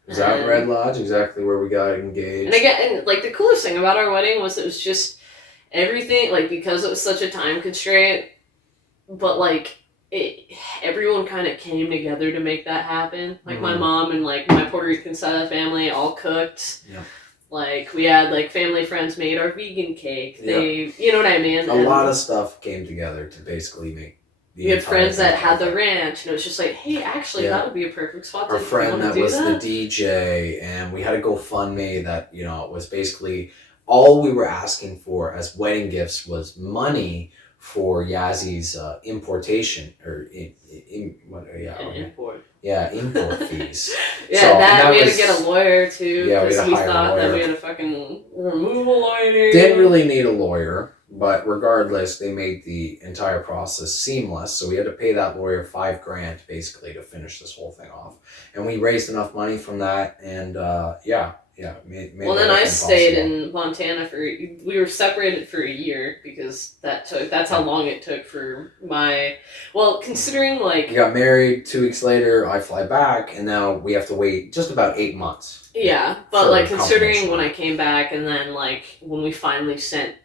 It was out in Red Lodge, exactly where we got engaged. And again, and like the coolest thing about our wedding was it was just everything, like because it was such a time constraint, but like everyone kind of came together to make that happen. Like my mom and like my Puerto Rican side of the family all cooked. Yeah. Like we had like family friends made our vegan cake. They, you know what I mean? A lot of stuff came together to basically make. We had friends that had the ranch, and it was just like, hey, actually, that would be a perfect spot. Our friend that was the DJ, and we had a GoFundMe that was basically all we were asking for as wedding gifts was money for Yazzy's importation or import. Yeah, import fees. Yeah, so, that we had to get a lawyer too. Yeah, we had to hire a lawyer. That we had to fucking remove a lawyer. Didn't really need a lawyer, but regardless, they made the entire process seamless. So we had to pay that lawyer $5,000 basically to finish this whole thing off, and we raised enough money from that, and made well, then I stayed in Montana we were separated for a year because that's how long it took for considering like... We got married 2 weeks later, I fly back, and now we have to wait just about 8 months. Yeah, but like considering when I came back and then like when we finally sent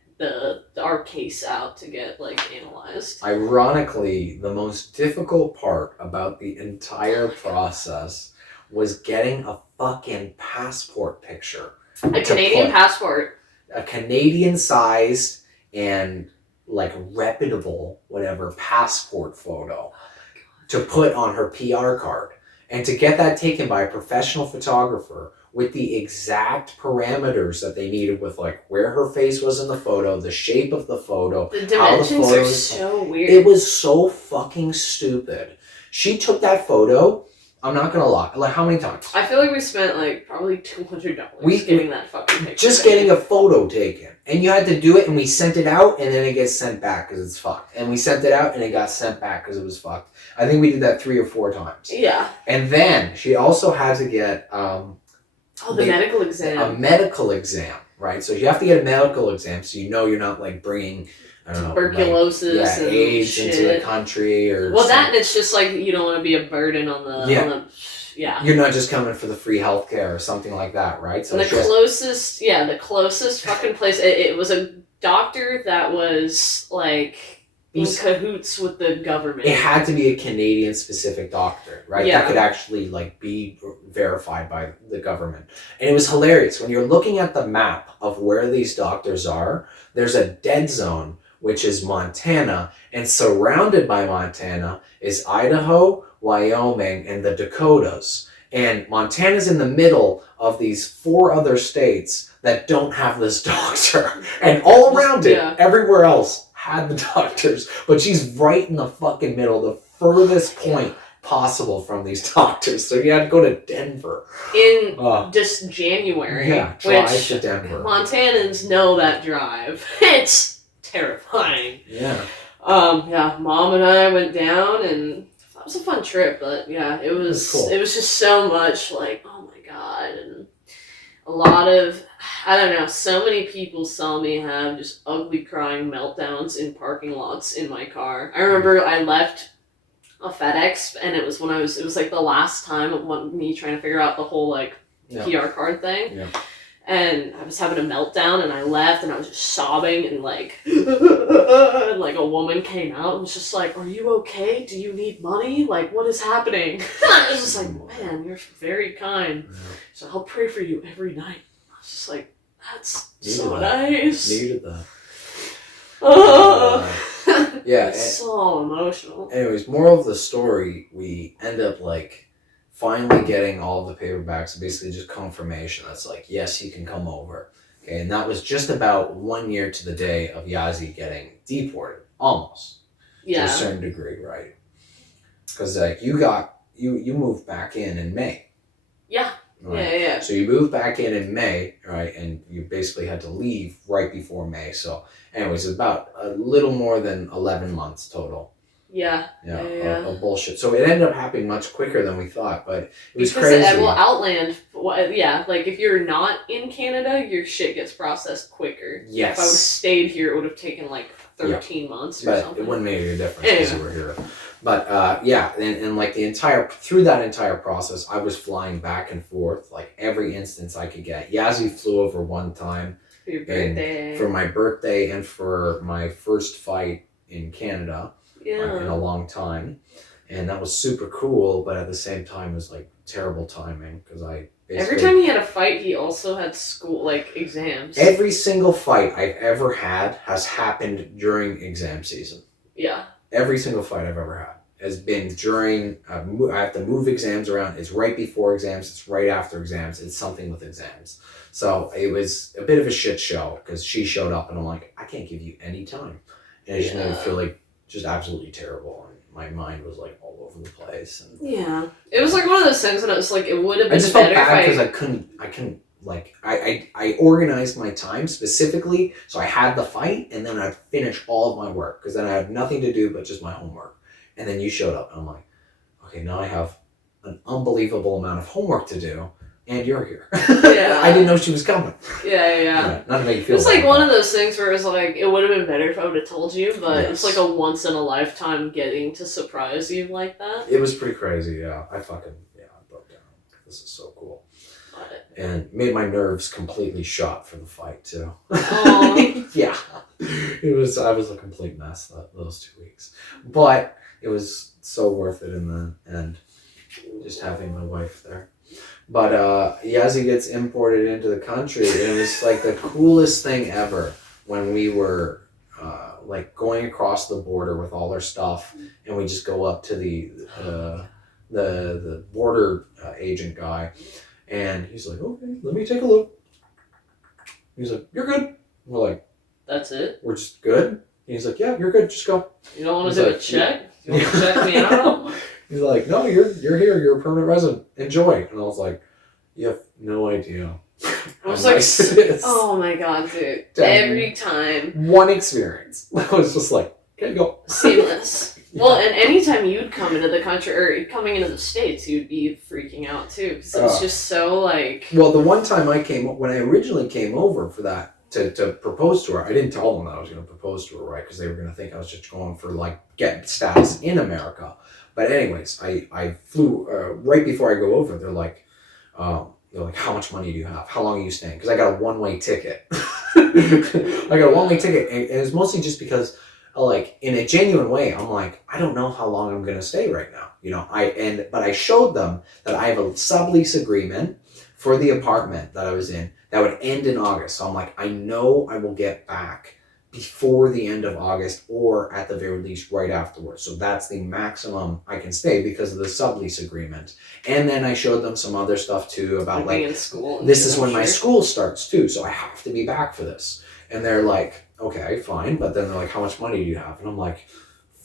our case out to get like analyzed. Ironically, the most difficult part about the entire process was getting a fucking passport picture. A Canadian passport. A Canadian-sized and like reputable whatever passport photo to put on her PR card. And to get that taken by a professional photographer with the exact parameters that they needed with like where her face was in the photo, the shape of the photo, the dimensions are so weird. It was so fucking stupid. She took that photo, I'm not gonna lie, like how many times? I feel like we spent like probably $200 getting that fucking picture. Just getting a photo taken. And you had to do it, and we sent it out, and then it gets sent back because it's fucked. And we sent it out, and it got sent back because it was fucked. I think we did that 3 or 4 times. Yeah. And then she also had to get the medical exam. A medical exam, right? So you have to get a medical exam so you're not like bringing tuberculosis and AIDS shit into the country or that, and it's just like you don't want to be a burden on the You're not just coming for the free healthcare or something like that, right? So the closest fucking place. It was a doctor that was like in cahoots with the government. It had to be a Canadian specific doctor, right? Yeah. That could actually like be verified by the government. And it was hilarious when you're looking at the map of where these doctors are. There's a dead zone, which is Montana, and surrounded by Montana is Idaho, Wyoming, and the Dakotas. And Montana's in the middle of these 4 other states that don't have this doctor. And all around it, everywhere else had the doctors. But she's right in the fucking middle, the furthest point possible from these doctors. So you had to go to Denver. In just January. Yeah, drive to Denver. Montanans know that drive. It's terrifying. Yeah. Mom and I went down, and that was a fun trip, but yeah, it was cool. It was just so much like, oh my god, and a lot of, I don't know, so many people saw me have just ugly crying meltdowns in parking lots in my car. I remember I left a FedEx, and it was like the last time of me trying to figure out the whole like PR card thing. Yeah. And I was having a meltdown, and I left, and I was just sobbing, and like, and like a woman came out and was just like, "Are you okay? Do you need money? Like, what is happening?" I was just like, "Man, you're very kind." So I'll pray for you every night. I was just like, "That's so nice." Needed that. Yeah, it's so emotional. Anyways, moral of the story: we end up like finally getting all of the paperbacks, basically just confirmation that's like, yes, you can come over. Okay, and that was just about 1 year to the day of Yazzie getting deported, almost to a certain degree, right? Because like you moved back in May. Yeah. Right? Yeah. So you moved back in May, right? And you basically had to leave right before May. So, anyways, it's about a little more than 11 months total. Yeah. Of bullshit. So it ended up happening much quicker than we thought, but it was crazy. Outland yeah, like if you're not in Canada, your shit gets processed quicker. Yes. If I would have stayed here, it would have taken like 13 months or but something. it wouldn't make a difference because you were here. But yeah, and like through that entire process, I was flying back and forth like every instance I could get. Yazzie flew over one time For your birthday. for my birthday and for my first fight in Canada in a long time, and that was super cool. But at the same time, it was like terrible timing because I every time he had a fight, he also had school exams. Every single fight I've ever had has happened during exam season. Yeah. Every single fight I've ever had has been during, I have to move exams around. It's right before exams. It's right after exams. It's something with exams. So it was a bit of a shit show because she showed up and I'm like, I can't give you any time. And it just made me feel like just absolutely terrible. And my mind was like all over the place. And yeah. It was like one of those things that I was like, it would have been I just felt better bad if because I couldn't like I organized my time specifically so I had the fight and then I'd finish all of my work because then I had nothing to do but just my homework. And then you showed up and I'm like, okay, now I have an unbelievable amount of homework to do and you're here. Yeah. I didn't know she was coming. Yeah. Not to make you feel It's bad, like one of those things where it's like, it would have been better if I would have told you, but Yes. it's like a once in a lifetime getting to surprise you like that. It was pretty crazy, yeah. I broke down. This is so cool. And made my nerves completely shot for the fight too. Yeah, I was a complete mess those 2 weeks, but it was so worth it in the end. Just having my wife there. But Yazzie gets imported into the country, and it was like the coolest thing ever when we were like going across the border with all our stuff, and we just go up to the border agent guy. And he's like, okay, let me take a look. He's like, you're good. We're like, that's it? We're just good? And he's like, yeah, you're good. Just go. You don't want to do a check? You want to check me out? He's like, no, you're here. You're a permanent resident. Enjoy. And I was like, you have no idea. I was like, oh my god, dude. Every time. One experience. I was just like, okay, go. Seamless. Well, and anytime you'd come into the country, or coming into the States, you'd be freaking out too, because it was just so like... Well, the one time when I originally came over for that, to propose to her, I didn't tell them that I was going to propose to her, right? Because they were going to think I was just going for like, get status in America. But anyways, I flew, right before I go over, they're like, how much money do you have? How long are you staying? Because I got a one-way ticket. I got a one-way ticket, and it was mostly just because... like in a genuine way, I'm like, I don't know how long I'm gonna stay right now, but I showed them that I have a sublease agreement for the apartment that I was in that would end in August. So I'm like, I know I will get back before the end of August or at the very least right afterwards. So that's the maximum I can stay because of the sublease agreement. And then I showed them some other stuff too about like in school. This is when my school starts too, so I have to be back for this. And they're like, okay, fine. But then they're like, how much money do you have? And I'm like,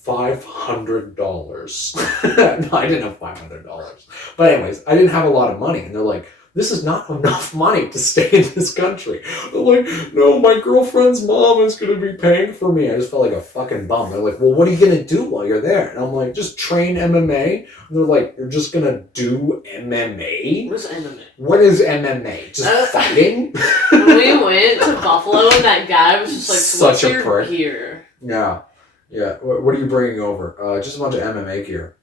$500. No, I didn't have $500. But anyways, I didn't have a lot of money. And they're like, this is not enough money to stay in this country. I'm like, no, my girlfriend's mom is going to be paying for me. I just felt like a fucking bum. They're like, well, what are you going to do while you're there? And I'm like, just train MMA. And they're like, you're just going to do MMA? What's MMA? What is MMA? Just fighting? When we went to Buffalo, that guy was just like, such a prick. Gear? Yeah. What are you bringing over? Just a bunch of MMA gear.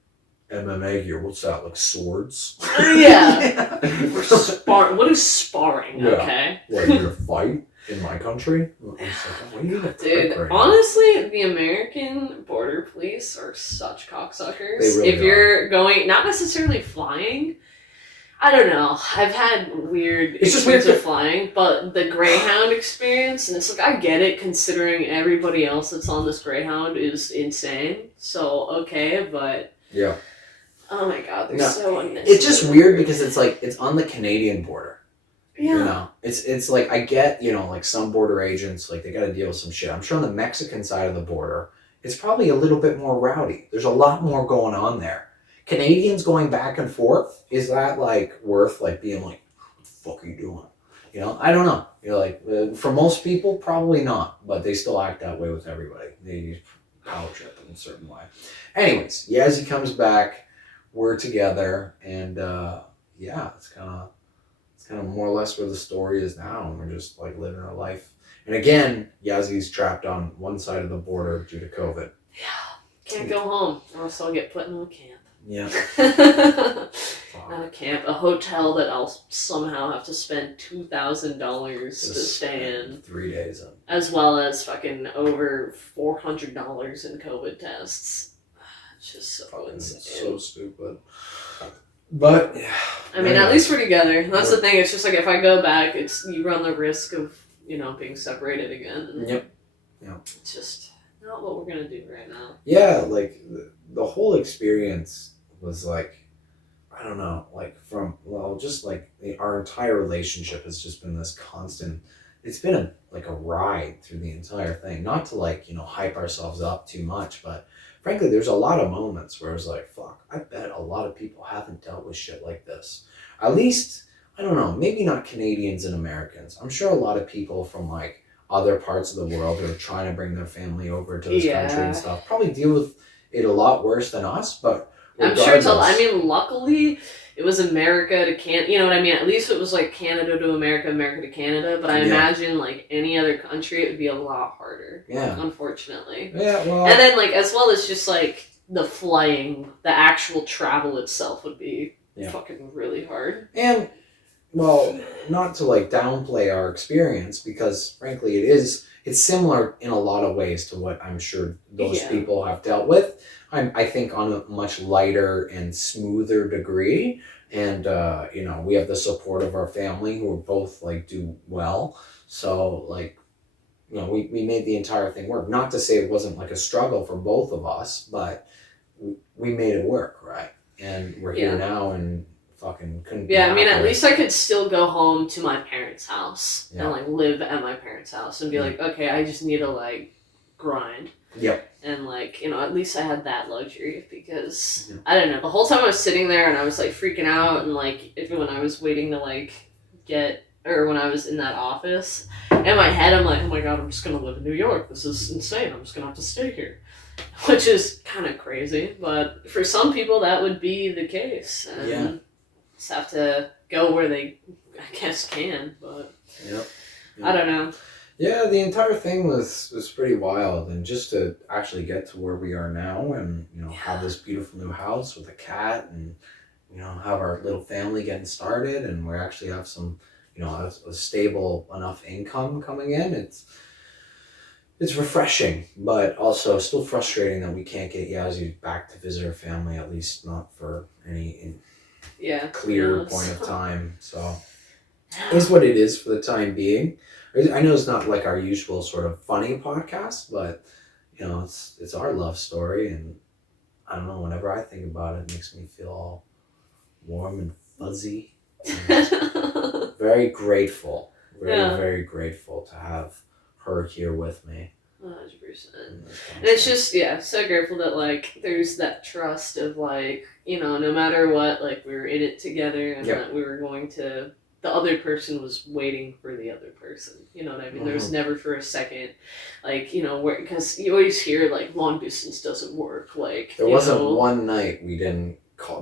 MMA gear. What's that? Like swords? Yeah. What is sparring? Yeah. Okay. What, you're gonna fight in my country? Like, what are you gonna Dude, right honestly, the American border police are such cocksuckers. They really if you're going, not necessarily flying, I don't know. I've had weird experience with flying, but the Greyhound experience, and it's like, I get it considering everybody else that's on this Greyhound is insane. So, okay, but... Yeah. Oh my god, they're so unnecessary. It's just weird because it's like, it's on the Canadian border. Yeah. It's like, I get, like some border agents, like they gotta deal with some shit. I'm sure on the Mexican side of the border, it's probably a little bit more rowdy. There's a lot more going on there. Canadians going back and forth, is that like worth like being like, what the fuck are you doing? I don't know. Like, for most people, probably not, but they still act that way with everybody. They power trip in a certain way. Anyways, Yazzie comes back, we're together, and it's kind of it's kind of more or less where the story is now, and we're just like living our life. And again, Yazie's trapped on one side of the border due to COVID. Yeah, can't go home, or else I'll get put in a camp. Yeah. Not a camp, a hotel that I'll somehow have to spend $2,000 to stay in. 3 days in. As well as fucking over $400 in COVID tests. It's just so insane. So stupid. But yeah. I mean, at least we're together. That's the thing. It's just like if I go back, you run the risk of being separated again. Yep. It's just not what we're gonna do right now. Yeah, like the whole experience was like, I don't know, like just like our entire relationship has just been this constant. It's been a ride through the entire thing. Not to hype ourselves up too much, but frankly, there's a lot of moments where it's like, fuck, I bet a lot of people haven't dealt with shit like this. At least, I don't know, maybe not Canadians and Americans. I'm sure a lot of people from like other parts of the world who are trying to bring their family over to this country and stuff probably deal with it a lot worse than us, but I'm sure luckily it was America to Canada, you know what I mean? At least it was like Canada to America, America to Canada, but I imagine like any other country it would be a lot harder. Yeah. Unfortunately. Yeah, well. And then like as well as just like the flying, the actual travel itself would be fucking really hard. And well, not to like downplay our experience, because frankly it's similar in a lot of ways to what I'm sure those people have dealt with. I think on a much lighter and smoother degree, and we have the support of our family who are both like do well, so like we made the entire thing work. Not to say it wasn't like a struggle for both of us, but we made it work, right? And we're here now, and fucking couldn't be I mean, at least I could still go home to my parents' house and like live at my parents' house and be like, okay, I just need to like grind. Yep. And like, at least I had that luxury, because I don't know, the whole time I was sitting there and I was like freaking out, and like when I was waiting to like when I was in that office, in my head I'm like, oh my god, I'm just gonna live in New York, this is insane, I'm just gonna have to stay here, which is kind of crazy, but for some people that would be the case, and just have to go where they I guess can, but I don't know. Yeah, the entire thing was pretty wild, and just to actually get to where we are now, and have this beautiful new house with a cat, and have our little family getting started, and we actually have some a stable enough income coming in. It's refreshing, but also still frustrating that we can't get Yazzie back to visit her family, at least not for any clear point of time. So is what it is for the time being. I know it's not like our usual sort of funny podcast, but it's our love story, and I don't know, whenever I think about it, it makes me feel all warm and fuzzy. And very grateful, very grateful to have her here with me. 100%. And it's just so grateful that like there's that trust of like no matter what, like we were in it together, and that we were going to. The other person was waiting for the other person. You know what I mean? There was never for a second, like, because you always hear, like, long distance doesn't work. Like, there wasn't one night we didn't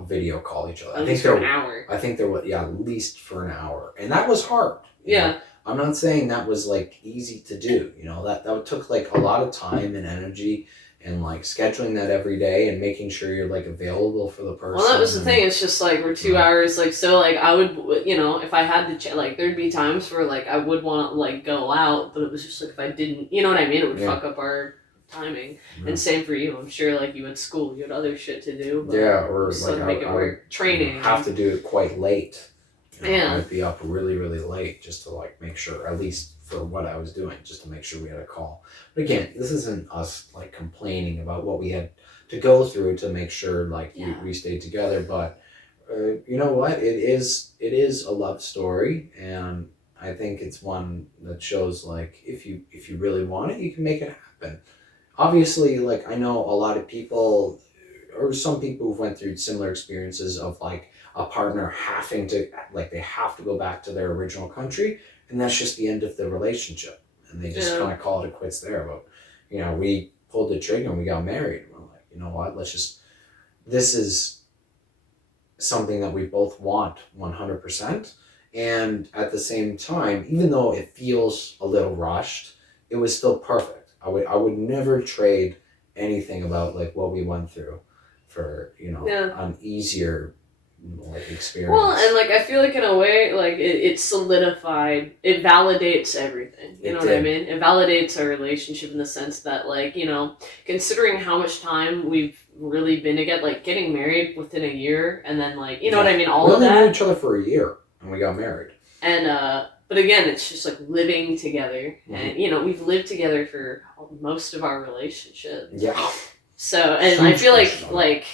video call each other. At least for an hour. I think there was, at least for an hour. And that was hard. You know? I'm not saying that was, like, easy to do. That took, like, a lot of time and energy, and like scheduling that every day and making sure you're like available for the person. Well, that was the thing. It's just like we're 2 hours. Like, so like I would, if I had to, like there'd be times where like I would want to like go out, but it was just like if I didn't, you know what I mean? It would fuck up our timing. And same for you. I'm sure like you had school, you had other shit to do. But or like make it work. Training. Have to do it quite late. I'd be up really, really late just to like make sure, at least for what I was doing, just to make sure we had a call. But again, this isn't us like complaining about what we had to go through to make sure like we stayed together. But you know what? It is a love story, and I think it's one that shows like if you really want it, you can make it happen. Obviously, like I know a lot of people, or some people who've went through similar experiences of like a partner having to, like they have to go back to their original country, and that's just the end of the relationship, and they just kind of call it quits there. But we pulled the trigger and we got married. We're like, you know what? This is something that we both want 100%, And at the same time, even though it feels a little rushed, it was still perfect. I would never trade anything about like what we went through for, Yeah. an easier like experience. Well, and like I feel like in a way, like it solidified, it validates everything. You It know what I did. mean? It validates our relationship in the sense that, like, considering how much time we've really been together, like getting married within a year, and then like, you know what I mean, all we of only knew that, each other for a year and we got married. and but again, it's just like living together, Mhm. and we've lived together for most of our relationship. Yeah. So, and I Huge feel portion of it. like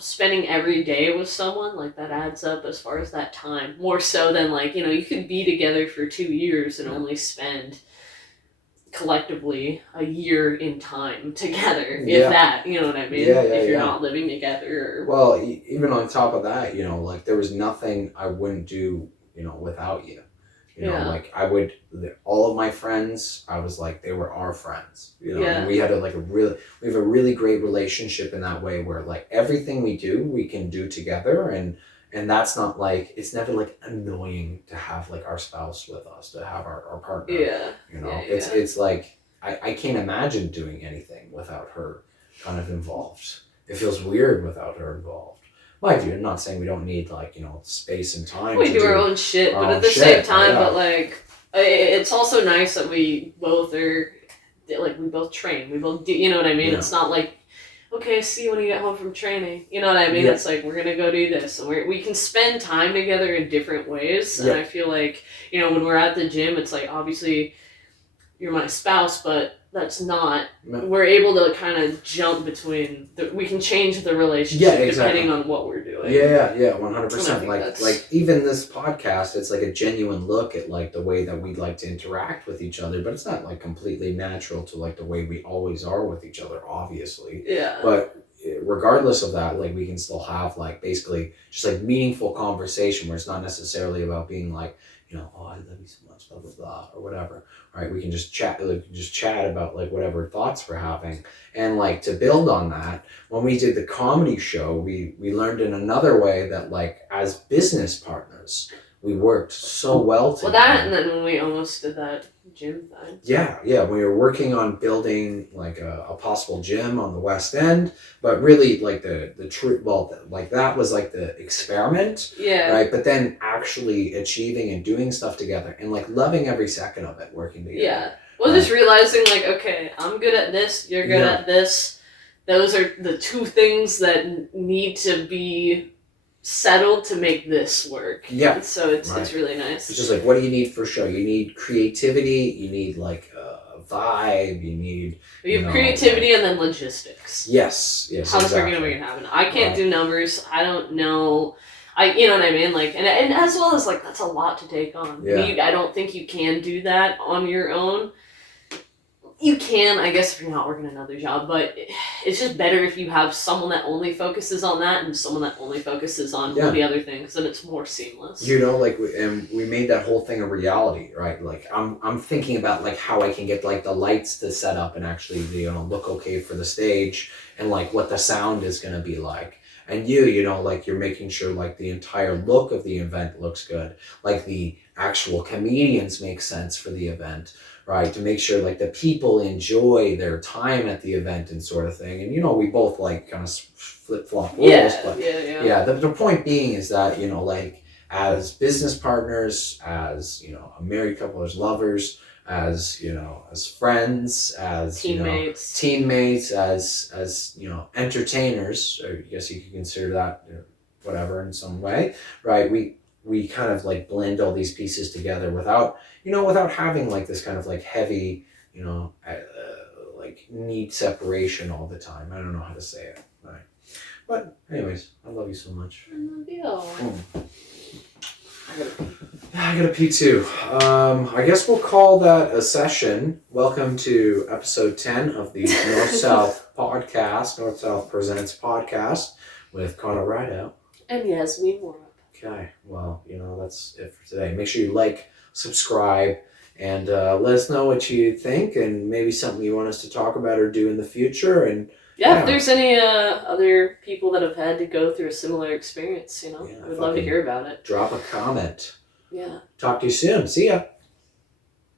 spending every day with someone, like that adds up as far as that time, more so than like, you could be together for 2 years and Yeah. only spend collectively a year in time together, if Yeah. that, you know what I mean? Yeah, if you're yeah. not living together. Well, even on top of that, like there was nothing I wouldn't do, without you. Yeah. Like all of my friends, I was like, they were our friends, Yeah. and we had we have a really great relationship in that way where like everything we do, we can do together. And that's not like, it's never like annoying to have like our spouse with us, to have our partner. Yeah. It's like, I can't imagine doing anything without her kind of involved. It feels weird without her involved. Mind you, I'm not saying we don't need like, space and time. We to do our own shit, our but own at the shit, same time, yeah. but like, it's also nice that we both are, like, we both train. We both do, you know what I mean? Yeah. It's not like, okay, see you when you get home from training. You know what I mean? Yeah. It's like, we're going to go do this. And we can spend time together in different ways. Yeah. And I feel like, when we're at the gym, it's like, obviously, you're my spouse, but that's not. No. We're able to kind of jump between. We can change the relationship depending on what we're doing. Yeah, And I 100%. think Like, that's- like even this podcast, it's like a genuine look at like the way that we like to interact with each other, but it's not like completely natural to like the way we always are with each other, obviously. Yeah. But regardless of that, like we can still have like basically just like meaningful conversation where it's not necessarily about being like, oh, I love you so much, blah blah blah, or whatever. Right? We can just chat, about like whatever thoughts we're having, and like to build on that. When we did the comedy show, we learned in another way that like as business partners, we worked so well together. Well, that, and then when we almost did that gym thing. Yeah. We were working on building like a possible gym on the West End, but really like the true, like that was like the experiment. Yeah. Right. But then actually achieving and doing stuff together and like loving every second of it, working together. Yeah. Well, just realizing like, okay, I'm good at this, you're good at this. Those are the two things that need to be settled to make this work. Yeah. So it's really nice. It's just like, what do you need for a show? You need creativity. You need like a vibe. You need. You have creativity and then logistics. Yes. How's we're gonna make it happen? I can't do numbers. I don't know. You know what I mean? Like, and as well as like, that's a lot to take on. Yeah. I don't think you can do that on your own. You can, I guess, if you're not working another job, but it's just better if you have someone that only focuses on that and someone that only focuses on all the other things, then it's more seamless. Like, we made that whole thing a reality, right? Like, I'm thinking about like how I can get like the lights to set up and actually, look okay for the stage, and like what the sound is gonna be like. And like you're making sure like the entire look of the event looks good, like the actual comedians make sense for the event. Right, to make sure like the people enjoy their time at the event and sort of thing. And we both like kind of flip-flop roles. The point being is that like as business partners, as a married couple, as lovers, as as friends, as teammates, as entertainers, or I guess you could consider that whatever in some way, right? We kind of like blend all these pieces together without having like this kind of like heavy, like need separation all the time. I don't know how to say it, right? But anyways, I love you so much. I love you. I gotta pee too. I guess we'll call that a session. Welcome to episode 10 of the North South podcast, North South Presents podcast with Connor Rideout. And Yasmin Warren. Okay, well, that's it for today. Make sure you like, subscribe, and let us know what you think and maybe something you want us to talk about or do in the future. And if there's any other people that have had to go through a similar experience, I would love to hear about it. Drop a comment. Yeah. Talk to you soon. See ya.